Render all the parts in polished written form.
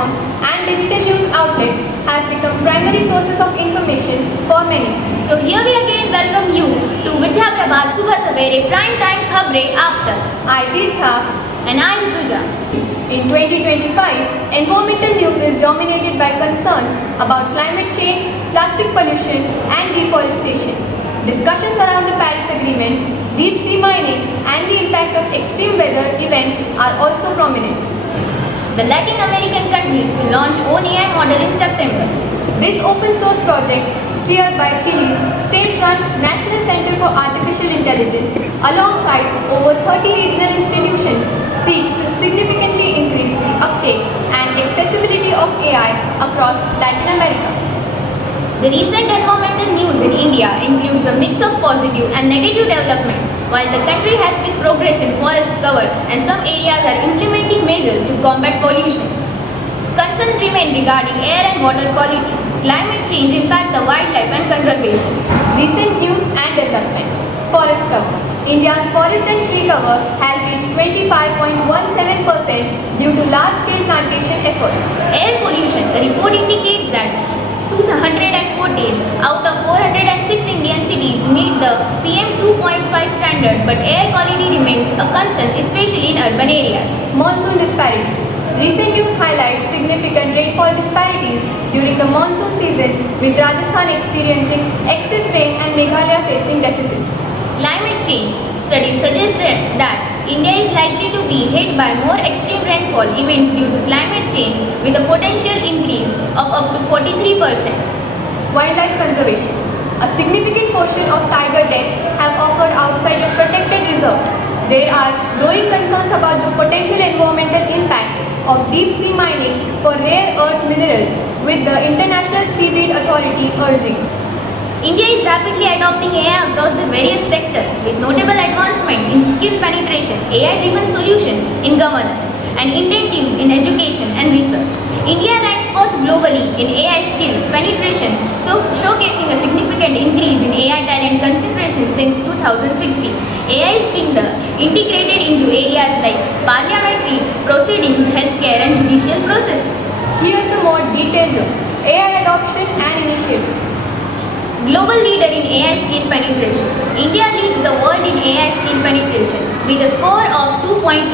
platforms and digital news outlets have become primary sources of information for many. So here we again welcome you to Vidya Prabhat Subha Savere Prime Time Khabre Aap Tak. I Tirtha. And I Rutuja. In 2025, environmental news is dominated by concerns about climate change, plastic pollution and deforestation. Discussions around the Paris Agreement, deep sea mining and the impact of extreme weather events are also prominent. The Latin American countries to launch own AI model in September. This open source project, steered by Chile's state-run National Center for Artificial Intelligence alongside over 30 regional institutions, seeks to significantly increase the uptake and accessibility of AI across Latin America. The recent environmental news in India includes a mix of positive and negative development. While the country has been progress in forest cover and some areas are implementing measures to combat pollution, concerns remain regarding air and water quality, climate change impact the wildlife and conservation. Recent news and development. Forest cover. India's forest and tree cover has reached 25.17% due to large-scale plantation efforts. Air pollution. A report indicates that 214 out of 406 Indian cities meet the PM 2.5 standard, but air quality remains a concern, especially in urban areas. Monsoon disparities. Recent news highlights significant rainfall disparities during the monsoon season, with Rajasthan experiencing excess rain and Meghalaya facing deficits. Climate change. Studies suggest that India is likely to be hit by more extreme rainfall events due to climate change, with a potential increase of up to 43%. Wildlife conservation. A significant portion of tiger deaths have occurred outside of protected reserves. There are growing concerns about the potential environmental impacts of deep sea mining for rare earth minerals, with the International Seabed Authority urging. India is rapidly adopting AI across the various sectors, with notable advancement in skill penetration, AI-driven solution in governance, and intent use in education and research. India ranks first globally in AI skills penetration, showcasing a significant increase in AI talent concentration since 2016. AI is being integrated into areas like parliamentary proceedings, healthcare, and judicial process. Here's a more detailed look. AI adoption and initiatives. Global leader in AI skill penetration. India leads the world in AI skill penetration with a score of 2.8,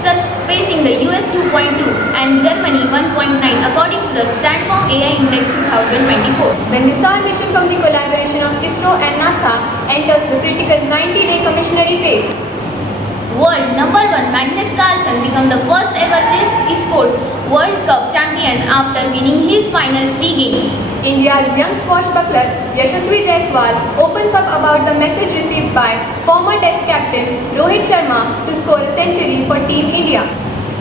surpassing the US 2.2 and Germany 1.9 according to the Stanford AI Index 2024. The NISAR mission from the collaboration of ISRO and NASA enters the critical 90-day commissionary phase. World number 1 Magnus Carlsen became the first ever chess esports World Cup champion after winning his final 3 games. India's young swashbuckler Yashasvi Jaiswal opens up about the message received by former Test captain Rohit Sharma to score a century for Team India.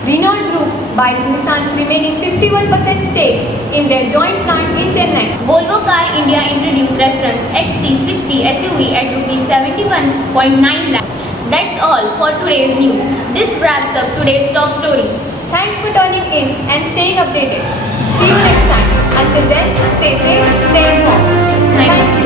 Renault Group buys Nissan's remaining 51% stakes in their joint plant in Chennai. Volvo Car India introduced reference XC60 SUV at ₹71.9 lakh. That's all for today's news. This wraps up today's top stories. Thanks for tuning in and staying updated. See you next time. Until then, stay safe, stay informed. Thank you.